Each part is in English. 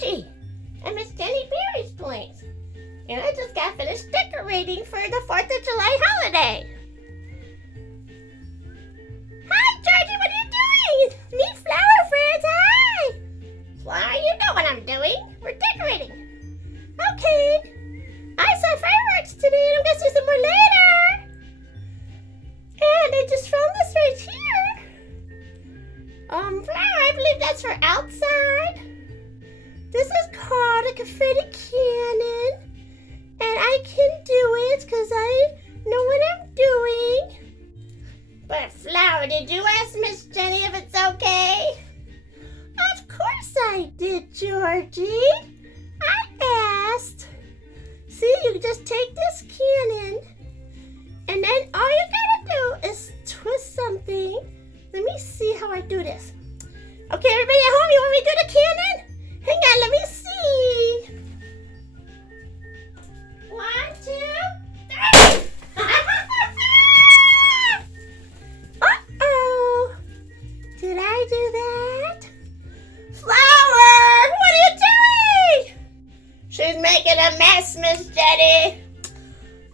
Georgie and Miss Jenny Berry's place. And I just got finished decorating for the 4th of July holiday. Hi, Georgie, what are you doing? Meet flower friends, hi! Flower, you know what I'm doing. We're decorating. Okay. I saw fireworks today and I'm gonna see some more later. And I just found this right here. Flower, I believe that's for outside. This is called a confetti cannon. And I can do it because I know what I'm doing. But Flower, did you ask Miss Jenny if it's okay? Of course I did, Georgie. I asked. See, you just take this cannon, and then all you gotta do is twist something. Let me see how I do this. Okay, everybody at home, you want me to do the cannon? Hang on, let me see. 1, 2, 3. Uh-oh. Did I do that? Flower, what are you doing? She's making a mess, Miss Jenny.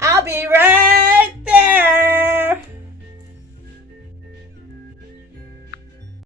I'll be right there.